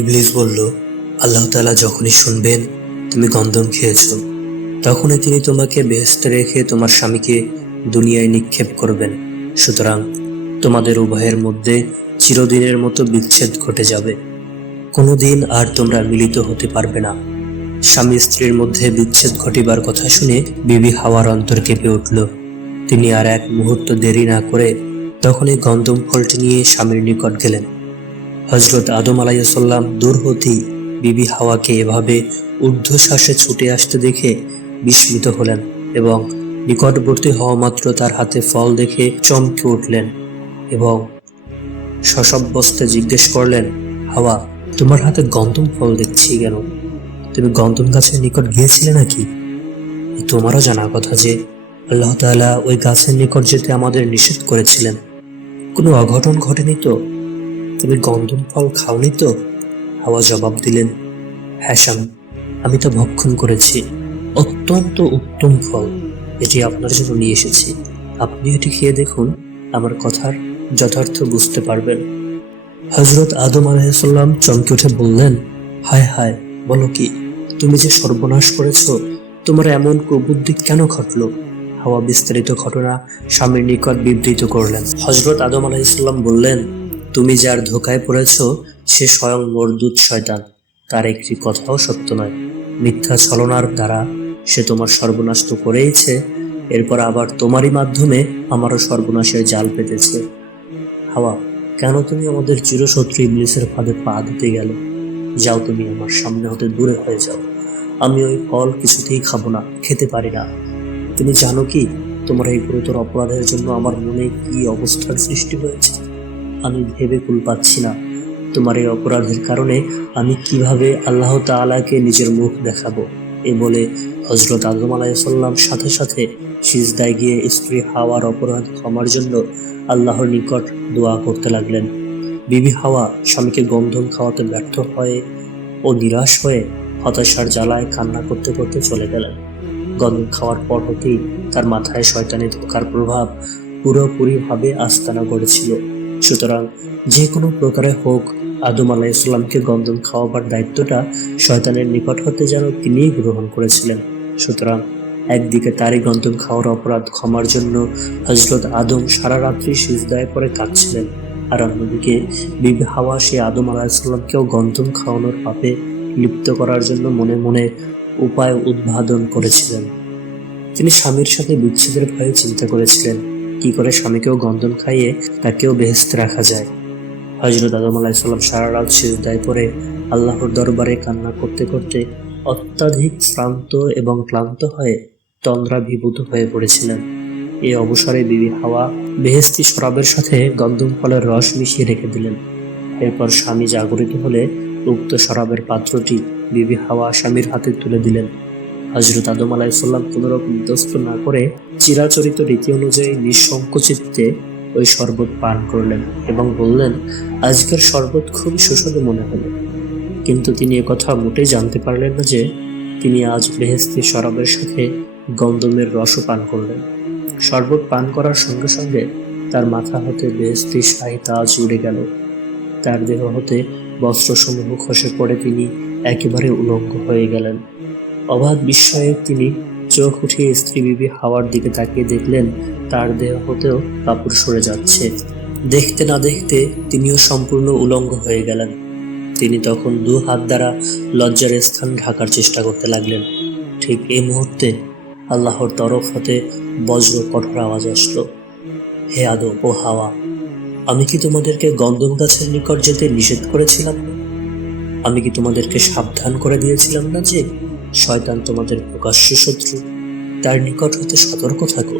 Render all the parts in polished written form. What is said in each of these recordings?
ইবলিস বলল, আল্লাহ তাআলা যখনই শুনবেন তুমি গন্ধম খেয়েছো, তখনই তিনি তোমাকে বেহেশতে রেখে তোমার স্বামীকে দুনিয়ায় নিক্ষেপ করবেন। সুতরাং তোমাদের উভয়ের মধ্যে চিরদিনের মতো বিচ্ছেদ ঘটে যাবে। কোনোদিন আর তোমরা মিলিত হতে পারবে না। স্বামী স্ত্রীর মধ্যে বিচ্ছেদ ঘটিবার কথা শুনে বিবি হাওয়ার অন্তর কেঁপে উঠল। তিনি আর এক মুহূর্ত দেরি না করে তখনই গন্ধম ফলটি নিয়ে স্বামীর নিকট গেলেন। হযরত আদম আলাইহিসসালাম দূর হতেই বিবি হাওয়াকে এভাবে ঊর্ধ্বশ্বাসে ছুটে আসতে দেখে বিস্মিত হলেন এবং নিকটবর্তী হওয়া মাত্র তার হাতে ফল দেখে চমকে উঠলেন এবং সশব্যস্তে জিজ্ঞেস করলেন, হাওয়া, তোমার হাতে গন্ধম ফল দেখছি কেন? তুমি গন্ধম গাছের নিকট গিয়েছিলে নাকি? তোমারও জানা কথা যে আল্লাহ তাআলা ওই গাছের নিকট যেতে আমাদের নিষেধ করেছিলেন। কোনো অঘটন ঘটেনি তো? তুমি গন্ধম ফল খাওনি তো? হাওয়া জবাব দিলেন, হ্যাঁ স্বামী, আমি তো ভক্ষণ করেছি। অত্যন্ত উত্তম ফল, এটি আপনার জন্য নিয়ে এসেছি। আপনি এটি খেয়ে দেখুন, আমার কথার যথার্থ বুঝতে পারবেন। হযরত আদম আলাইহিসসালাম চমকে উঠে বললেন, হায় হায়, বলো কি? তুমি যে সর্বনাশ করেছ, তোমার এমন কুবুদ্ধি কেন ঘটলো? হাওয়া বিস্তারিত ঘটনা স্বামীর নিকট বিবৃত করলেন। হযরত আদম আলাইহিসসালাম বললেন, তুমি যার ধোঁকায় পড়েছ সে স্বয়ং মরদূত শয়তান। তার একটি কথাও সত্য নয়। মিথ্যা ছলনার দ্বারা সে তোমার সর্বনাশ তো করেইছে, এরপর আবার তোমারই মাধ্যমে আমারও সর্বনাশের জাল পেতেছে। হাওয়া, কেন তুমি আমাদের চিরশত্রু ইবলিসের ফাঁদে পা দিতে গেলে? যাও, তুমি আমার সামনে হতে দূরে হয়ে যাও। আমি ওই ফল কিছুতেই খাবো না, খেতে পারি না। তুমি জানো কি, তোমার এই গুরুতর অপরাধের জন্য আমার মনে কি অবস্থার সৃষ্টি হয়েছে? আমি ভেবে কুল পাচ্ছি না, তোমার এই অপরাধের কারণে আমি কিভাবে আল্লাহ তাআলাকে নিজের মুখ দেখাবো। এ বলে হযরত আদম আলাইহিসসালাম সাথে সাথে সিজদায় গিয়ে স্ত্রী হাওয়ার অপরাধ ক্ষমার জন্য আল্লাহর নিকট দোয়া করতে লাগলেন। বিবি হাওয়া স্বামীকে গন্ধম খাওয়াতে ব্যর্থ হয়ে ও নিরাশ হয়ে হতাশার জ্বালায় কান্না করতে করতে চলে গেলেন। গন্ধম খাওয়ার পর হতেই তার মাথায় শয়তানি ধোঁকার প্রভাব পুরোপুরিভাবে আস্তানা গড়েছিল। সুতরাং যে কোনো প্রকারে হোক আদম আলাইহিসসালামকে গন্ধম খাওয়াবার দায়িত্বটা শয়তানের নিকট হতে যেন তিনিই গ্রহণ করেছিলেন। সুতরাং একদিকে তারই গন্ধম খাওয়ার অপরাধ ক্ষমার জন্য হযরত আদম সারা রাত্রি সিজদায় পড়ে কাঁদছিলেন, আর অন্যদিকে বিবি হাওয়া সে আদম আলাইহিসসালামকেও গন্ধম খাওয়ানোর পাপে লিপ্ত করার জন্য মনে মনে উপায় উদ্ভাবন করেছিলেন। তিনি স্বামীর সাথে বিচ্ছেদের ভয়ে চিন্তা করেছিলেন, কি করে স্বামীকেও গন্ধম খাইয়ে তাকেও বেহেশতে রাখা যায়। হযরত আদম আলাইহিসসালাম সারা রাত সিজদায় পড়ে আল্লাহর দরবারে কান্না করতে করতে অত্যাধিক শ্রান্ত এবং ক্লান্ত হয়ে তন্দ্রাভিভূত হয়ে পড়েছিলেন। এই অবসরে বিবি হাওয়া বেহেশতি শরাবের সাথে গন্ধম ফলের রস মিশিয়ে রেখে দিলেন। এরপর স্বামী জাগরিত হলে উক্ত শরাবের পাত্রটি বিবি হাওয়া স্বামীর হাতে তুলে দিলেন। হযরত আদম আলাইহিসসালাম কোনোরকম ইতস্ত না করে চিরাচরিত রীতি অনুযায়ী নিঃসংকোচিত্তে ওই শরবত পান করলেন এবং বললেন, আজকের শরবত খুবই সুস্বাদু মনে হলো। কিন্তু তিনি একথা মোটেই জানতে পারলেন না যে তিনি আজ বেহেশতি শরাবের সাথে গন্ধমের রসও পান করলেন। শরবত পান করার সঙ্গে সঙ্গে তার মাথা হতে বেহেশতি শাহী তাজ উড়ে গেল। তার দেহ হতে বস্ত্রসমূহ খসে পড়ে তিনি একেবারে উলঙ্গ হয়ে গেলেন। অবাক বিস্ময়ে তিনি চোখ উঠিয়ে স্ত্রী বিবি হাওয়ার দিকে তাকিয়ে দেখলেন তার দেহ হতেও কাপড় সরে যাচ্ছে। দেখতে না দেখতে তিনিও সম্পূর্ণ উলঙ্গ হয়ে গেলেন। তিনি তখন দু হাত দ্বারা লজ্জার স্থান ঢাকার চেষ্টা করতে লাগলেন। ঠিক এই মুহূর্তে আল্লাহর তরফ হতে বজ্র কঠোর আওয়াজ আসলো, হে আদম ও হাওয়া, আমি কি তোমাদেরকে গন্ধম গাছের নিকট যেতে নিষেধ করেছিলাম না? আমি কি তোমাদেরকে সাবধান করে দিয়েছিলাম না যে শয়তান তোমাদের প্রকাশ্য শত্রু, তার নিকট হতে সতর্ক থাকো?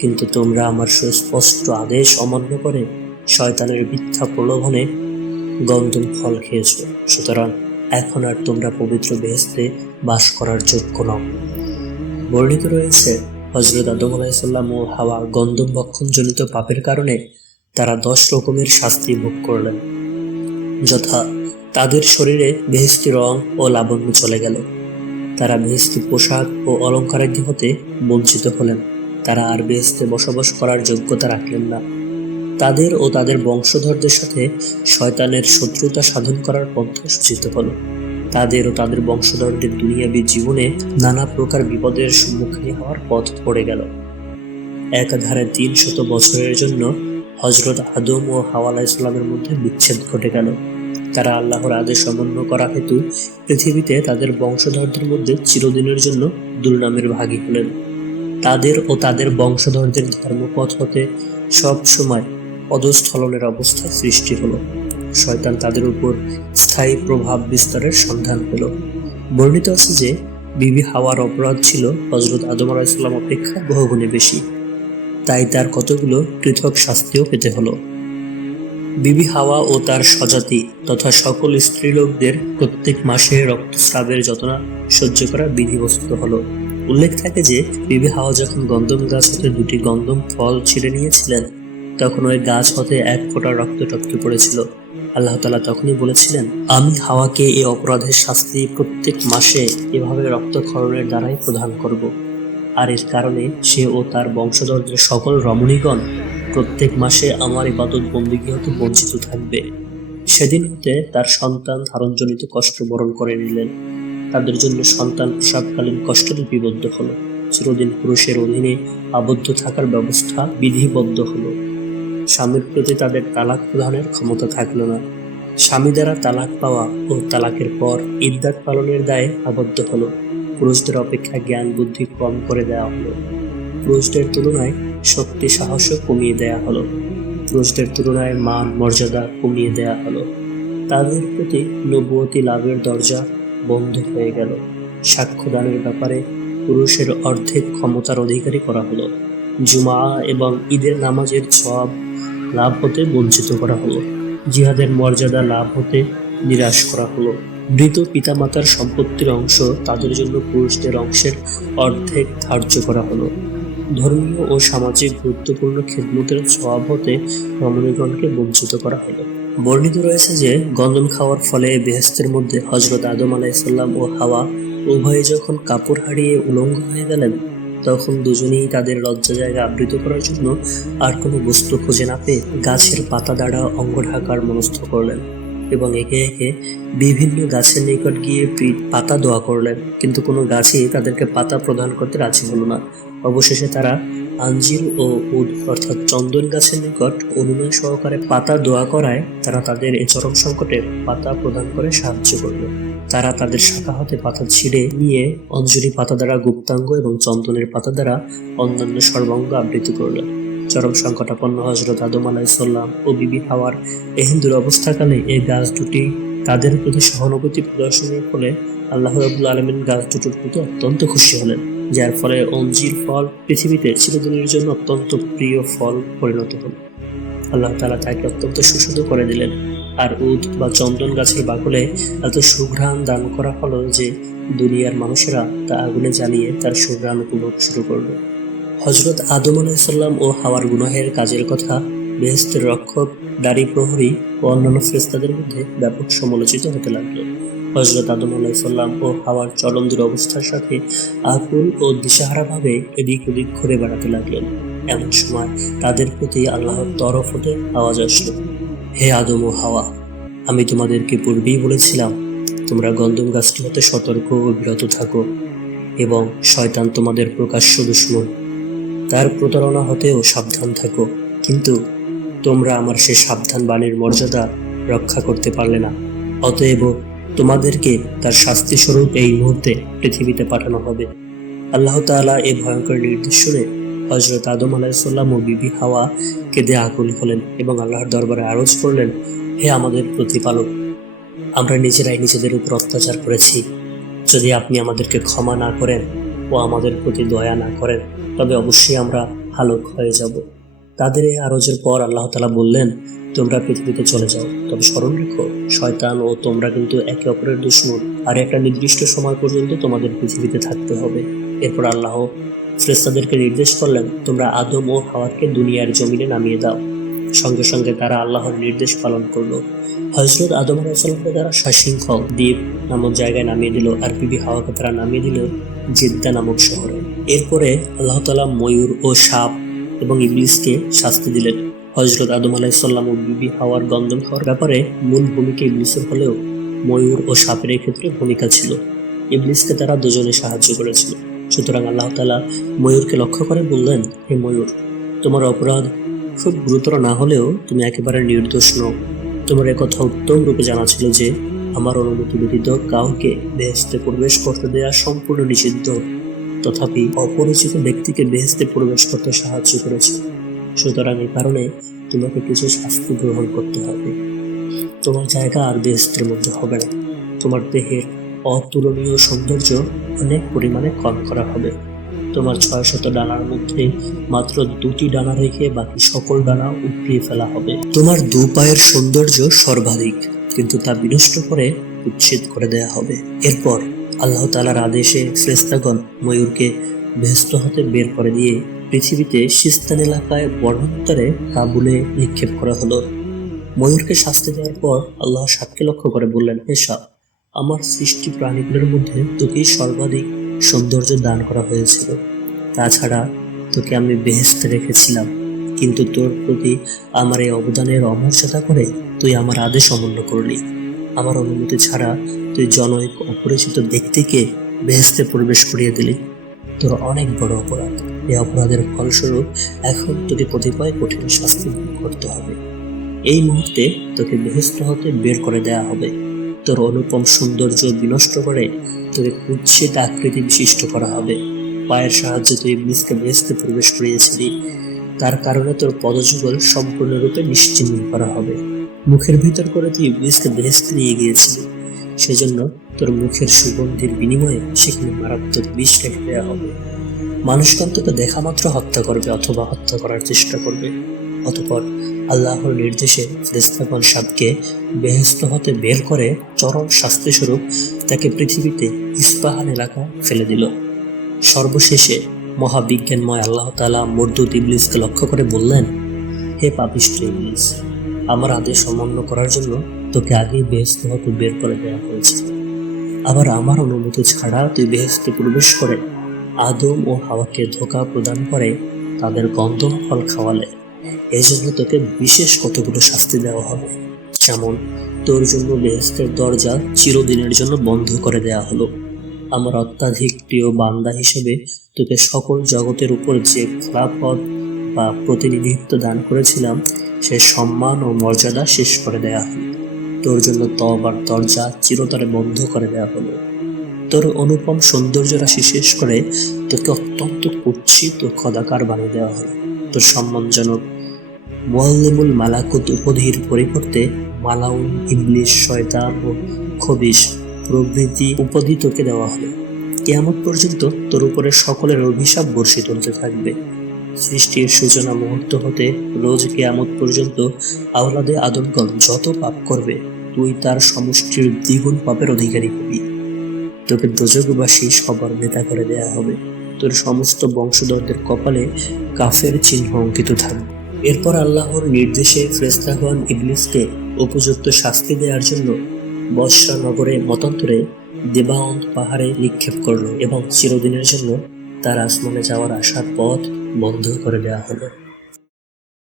কিন্তু তোমরা আমার সুস্পষ্ট আদেশ অমান্য করে শয়তানের মিথ্যা প্রলোভনে গন্ধম ফল খেয়েছ। সুতরাং এখন আর তোমরা পবিত্র বেহেশতে বাস করার যোগ্য নও। বর্ণিত রয়েছে হযরত আদম আলাইহিসসালাম ও হাওয়া গন্ধম ভক্ষণজনিত পাপের কারণে তারা 10 রকমের শাস্তি ভোগ করলেন, যথা তাদের শরীরে বেহেশতি রং ও লাবণ্য চলে গেল, তারা বেহেশতি পোশাক ও অলঙ্কারাদি হতে বঞ্চিত হলেন, তারা আর বেহেশতে বসবাস করার যোগ্যতা রাখলেন না, তাদের ও তাদের বংশধরদের সাথে শয়তানের শত্রুতা সাধন করার পন্থা সূচিত হলো। তাদের ও তাদের বংশধরদের দুনিয়াবী জীবনে নানা প্রকার বিপদের সম্মুখীন হওয়ার পথ পড়ে গেল। একাধারে 300 বছরের জন্য হযরত আদম ও হাওয়া আলাইহিস সালামের মধ্যে বিচ্ছেদ ঘটে গেল। তারা আল্লাহর আদেশ অমান্য করা হেতু পৃথিবীতে তাদের বংশধরদের মধ্যে চিরদিনের জন্য দুর্নামের ভাগী হলেন। তাদের ও তাদের বংশধরদের ধর্মপথ হতে সব সময় পদস্খলনের অবস্থা সৃষ্টি হলো। শয়তান তাদের উপর স্থায়ী প্রভাব বিস্তারের সন্ধান পেল। বর্ণিত আছে যে বিবি হাওয়ার অপরাধ ছিল হযরত আদম আলাইহিস সালাম অপেক্ষা বহুগুণে বেশি, তাই তার কতগুলো পৃথক শাস্তিও পেতে হলো। বিবি হাওয়া ও তার স্বজাতি তথা সকল স্ত্রীলোকদের প্রত্যেক মাসে রক্তস্রাবের যন্ত্রণা সহ্য করা বিধিবস্ত হলো। উল্লেখ থাকে যে বিবি হাওয়া যখন গন্ধম গাছ হতে 2টি গন্ধম ফল ছিঁড়ে নিয়েছিলেন, তখন ওই গাছ হতে 1 ফোঁটা রক্ত টপকে পড়েছিল। আল্লাহ তাআলা তখনই বলেছিলেন, আমি হাওয়াকে এই অপরাধের শাস্তি প্রত্যেক মাসে এভাবে রক্তক্ষরণের দ্বারাই প্রদান করব। আর এর কারণে সে ও তার বংশধরদের সকল রমণীগণ প্রত্যেক মাসে আমার ইবাদত বন্দেগী হতে বঞ্চিত থাকবে। সেদিন হতে তার সন্তান ধারণজনিত কষ্ট বরণ করে নিলেন। তাদের জন্য সন্তান প্রসবকালীন কষ্ট লিপিবদ্ধ হলো। চিরদিন পুরুষের অধীনে আবদ্ধ থাকার ব্যবস্থা বিধিবদ্ধ হলো। স্বামীর প্রতি তাদের তালাক প্রদানের ক্ষমতা থাকল না। স্বামী দ্বারা তালাক পাওয়া ও তালাকের পর ইদ্দাত পালনের দায়ে আবদ্ধ হলো। পুরুষদের অপেক্ষা জ্ঞান বুদ্ধি কম করে দেওয়া হলো। পুরুষদের তুলনায় শক্তি সাহসও কমিয়ে দেয়া হলো। পুরুষদের তুলনায় মান মর্যাদা কমিয়ে দেয়া হলো। তাদের প্রতি নবুয়তি লাভের দরজা বন্ধ হয়ে গেল। সাক্ষ্যদানের ব্যাপারে পুরুষের অর্ধেক ক্ষমতার অধিকারী করা হলো। জুমা এবং ঈদের নামাজের সওয়াব লাভ হতে বঞ্চিত করা হলো। জিহাদের মর্যাদা লাভ হতে নিরাশ করা হলো। মৃত পিতামাতার সম্পত্তির অংশ তাদের জন্য পুরুষদের অংশের অর্ধেক ধার্য করা হলো। ধর্মীয় ও সামাজিক গুরুত্বপূর্ণ খেদমতের সওয়াব হতে রমণীগণকে বঞ্চিত করা হলো। বর্ণিত রয়েছে যে গন্ধম খাওয়ার ফলে বেহেশতের মধ্যে হযরত আদম আলাইহিস সালাম ও হাওয়া উভয়ে যখন কাপড় হারিয়ে উলঙ্গ হয়ে গেলেন, তখন দুজনেই তাদের লজ্জা জায়গা আবৃত করার জন্য আর কোনো বস্তু খুঁজে না পেয়ে গাছের পাতা দ্বারা অঙ্গ ঢাকার মনস্থ করলেন এবং একে একে বিভিন্ন গাছের নিকট গিয়ে পাতা দোয়া করলেন, কিন্তু কোনো গাছই তাদেরকে পাতা প্রদান করতে রাজি হলো না। অবশেষে তারা আঞ্জির ও উদ অর্থাৎ চন্দন গাছের নিকট অনুনয় সহকারে পাতা দোয়া করায় তারা তাদের এই চরম সংকটে পাতা প্রদান করে সাহায্য করল। তারা তাদের শাখা হতে পাতা ছিঁড়ে নিয়ে অঞ্জলি পাতা দ্বারা গুপ্তাঙ্গ এবং চন্দনের পাতা দ্বারা অন্যান্য সর্বাঙ্গ আবৃত করলেন। চরম সংকটাপন্ন হযরত আদম আলাইহিস সালাম ও বিবি হাওয়ার এহেন দুরবস্থাকালে এই গাছ দুটি তাদের প্রতি সহানুভূতি প্রদর্শনের ফলে আল্লাহ রাব্বুল আলামিন গাছ দুটোর প্রতি অত্যন্ত খুশি হলেন, যার ফলে অঞ্জির ফল পৃথিবীতে চিরদিনের জন্য অত্যন্ত প্রিয় ফল পরিণত হল। আল্লাহ তাআলা তাকে অত্যন্ত সুস্বাদু করে দিলেন। আর উদ বা চন্দন গাছের বাকলে এত সুঘ্রাণ দান করা হলো যে দুনিয়ার মানুষেরা তা আগুনে জ্বালিয়ে তার সুঘ্রাণ উপভোগ শুরু করলো। হযরত আদম আলাইহিস সালাম ও হাওয়ার গুনাহের কাজের কথা বেহেশতের রক্ষক, দাড়ি প্রহরী ও অন্যান্য ফেরেশতাদের মধ্যে ব্যাপক সমালোচিত হতে লাগলো। হযরত আদম আলাইহিস সালাম ও হাওয়ার চরম দুরবস্থার সাথে আকুল ও দিশাহারাভাবে এদিক ওদিক ঘুরে বেড়াতে লাগলেন। এমন সময় তাদের প্রতি আল্লাহর তরফ হতে আওয়াজ আসলো, হে আদম ও হাওয়া, আমি তোমাদেরকে পূর্বেই বলেছিলাম তোমরা গন্ধম গাছটি হতে সতর্ক ও বিরত থাকো এবং শয়তান তোমাদের প্রকাশ্য দুশমন, তার প্রতারণা হতেও সাবধান থাকো। কিন্তু তোমরা আমার সে সাবধান বাণীর মর্যাদা রক্ষা করতে পারলে না। অতএব তোমাদেরকে তার শাস্তি স্বরূপ এই মুহূর্তে পৃথিবীতে পাঠানো হবে। আল্লাহ তাআলা এই ভয়ঙ্কর নির্দেশ শুনে হযরত আদম আলাইহিস সালাম ও বিবি হাওয়া কেঁদে আকুল হলেন এবং আল্লাহর দরবারে আরজ করলেন, হে আমাদের প্রতিপালক, আমরা নিজেরাই নিজেদের উপর অত্যাচার করেছি। যদি আপনি আমাদেরকে ক্ষমা না করেন ও আমাদের প্রতি দয়া না করেন, তবে অবশ্যই আমরা হালক হয়ে যাব। তাদের এই আরজের পর আল্লাহ তাআলা বললেন, তোমরা পৃথিবীতে চলে যাও, তবে স্মরণ রেখো শয়তান ও তোমরা কিন্তু একে অপরের দুশমন, আর একটা নির্দিষ্ট সময় পর্যন্ত তোমাদের পৃথিবীতে থাকতে হবে। এরপর আল্লাহ ফেরেশতাদেরকে নির্দেশ করলেন, তোমরা আদম ও হাওয়াকে দুনিয়ার জমিনে নামিয়ে দাও। সঙ্গে সঙ্গে তারা আল্লাহর নির্দেশ পালন করলো। হযরত আদম আলাইহিস সালামকে তারা সশৃঙ্খল দ্বীপ নামক জায়গায় নামিয়ে দিল, আর বিবি হাওয়াকে তারা নামিয়ে দিল জিদ্দা নামক শহরে। এরপরে আল্লাহ তাআলা ময়ূর ও সাপ এবং ইবলিসকে শাস্তি দিলেন। হযরত আদম আলাইহিসসালাম ও বিবি হাওয়ার গন্ধম খাওয়ার ব্যাপারে মূল ভূমিকা ইবলিসের হলেও ময়ূর ও সাপের ক্ষেত্রে ভূমিকা ছিল। ইবলিসকে তারা দুজনে সাহায্য করেছিল। সুতরাং আল্লাহ তাআলা ময়ূরকে লক্ষ্য করে বললেন, হে ময়ূর, তোমার অপরাধ খুব গুরুতর না হলেও তুমি একেবারে নির্দোষ নও। তোমার একথা উত্তম রূপে জানা ছিল যে আমার অনুমতি ব্যতীত কাউকে বেহেশতে প্রবেশ করতে দেয়া সম্পূর্ণ নিষিদ্ধ। তথাপি অপরিচিত ব্যক্তিকে বেহেশতে প্রবেশ করতে সাহায্য করেছে। সুতরাং এই কারণে তোমাকে কিছু শাস্তি গ্রহণ করতে হবে। তোমার জায়গা আর বেহেশতের মধ্যে হবে না। তোমার দেহের অতুলনীয় সৌন্দর্য অনেক পরিমাণে কম করা হবে। তোমার 600 ডানার মধ্যে মাত্র 2টি ডানা রেখে বাকি সকল ডানা উপড়িয়ে ফেলা হবে। তোমার 2 পায়ের সৌন্দর্য সর্বাধিক, কিন্তু তা বিনষ্ট করে উচ্ছেদ করে দেয়া হবে। এরপর আল্লাহ তাআলার আদেশে ফেরেশতাগণ ময়ূরকে বেহেশত হতে বের করে দিয়ে পৃথিবীতে সিস্তান এলাকায় বনান্তরে কাবুলে নিক্ষেপ করা হলো। ময়ূরকে শাস্তি দেওয়ার পর আল্লাহ সাপকে লক্ষ্য করে বললেন, হে সাপ, আমার সৃষ্টি প্রাণীগুলোর মধ্যে তোকে সর্বাধিক সৌন্দর্য দান করা হয়েছিল। তাছাড়া তোকে আমি বেহেশতে রেখেছিলাম, কিন্তু তোর প্রতি আমার এই অবদানের অমর্যাদা করে তুই আমার আদেশ অমান্য করলি। আমার অনুমতি ছাড়া তুই জনৈক অপরিচিত ব্যক্তিকে বেহেশতে প্রবেশ করিয়ে দিলি। তোর অনেক বড় অপরাধ। এই অপরাধের ফলস্বরূপ এখন তোকে কতিপয় কঠিন শাস্তি ভোগ করতে হবে। এই মুহূর্তে তোকে বেহেশত হতে বের করে দেয়া হবে। তোর অনুপম সৌন্দর্য বিনষ্ট করে তোকে কুৎসিত আকৃতি বিশিষ্ট করা হবে। পায়ের সাহায্যে তুই ইবলিসকে বেহেশতে প্রবেশ করিয়েছিলি, তার কারণে তোর পদযুগল সম্পূর্ণরূপে নিশ্চিহ্ন করা হবে। মুখের ভিতর করে তুই ইবলিসকে বেহেশতে নিয়ে গিয়েছিলি, সেজন্য তোর মুখের সুগন্ধির বিনিময়ে সেখানে মারাত্মক বিষ রেখে দেওয়া হবে। মানুষগণ তোকে দেখা মাত্র হত্যা করবে অথবা হত্যা করার চেষ্টা করবে। অতঃপর আল্লাহর নির্দেশে ফেরেশতাগণ সাপকে বেহেশত হতে বের করে চরম শাস্তিস্বরূপ তাকে পৃথিবীতে ইস্পাহান এলাকা ফেলে দিল। সর্বশেষে মহাবিজ্ঞানময় আল্লাহ তাআলা মরদুদ ইবলিসকে লক্ষ্য করে বললেন, হে পাপিষ্ঠ ইবলিস, আমার আদেশ অমান্য করার জন্য তোকে আগেই বেহেশত হতে বের করে দেওয়া হয়েছে। আবার আমার অনুমতি ছাড়া তুই বেহেশতে প্রবেশ করে আদম ও হাওয়াকে ধোঁকা প্রদান করে তাদের গন্ধম ফল খাওয়ালে। এই জন্য তোকে বিশেষ কতগুলো শাস্তি দেওয়া হবে। যেমন, তোর জন্য বেহেশতের দরজা চিরদিনের জন্য বন্ধ করে দেয়া হলো। আমার অত্যাধিক প্রিয় বান্দা হিসেবে তোকে সকল জগতের উপর যে খেলাফত বা প্রতিনিধিত্ব দান করেছিলাম সে সম্মান ও মর্যাদা শেষ করে দেয়া হলো। তোর জন্য তওবার দরজা চিরতরে বন্ধ করে দেয়া হলো। তোর অনুপম সৌন্দর্য রাশি শেষ করে তোকে অত্যন্ত কুৎসিত ও খদাকার বানিয়ে দেওয়া হলো। তোর সম্মানজনক মুআল্লিমুল মালাকুত উপাধির পরিবর্তে মালাউন, ইবলিস, শয়তান ও খবিশ প্রভৃতি উপাধি তোকে দেওয়া হলো। কিয়ামত পর্যন্ত তোর উপরে সকলের অভিশাপ বর্ষিত হতে থাকবে। সৃষ্টির সূচনা মুহূর্ত হতে রোজ কিয়ামত পর্যন্ত আওলাদে আদমগণ যত পাপ করবে তুই তার সমষ্টির দ্বিগুণ পাপের অধিকারী হবি। তোকে দোজখবাসী সবার নেতা করে দেয়া হবে। তোর সমস্ত বংশধরদের কপালে কাফের চিহ্ন অঙ্কিত থাকবে। এরপর আল্লাহর নির্দেশে ফেরেশতাগণ ইবলিসকে উপযুক্ত শাস্তি দেওয়ার জন্য বসরা নগরে মতান্তরে দেবাউন্দ পাহাড়ে নিক্ষেপ করল এবং চিরদিনের জন্য তার আসমানে যাওয়ার আসার পথ বন্ধ করে দেওয়া হলো।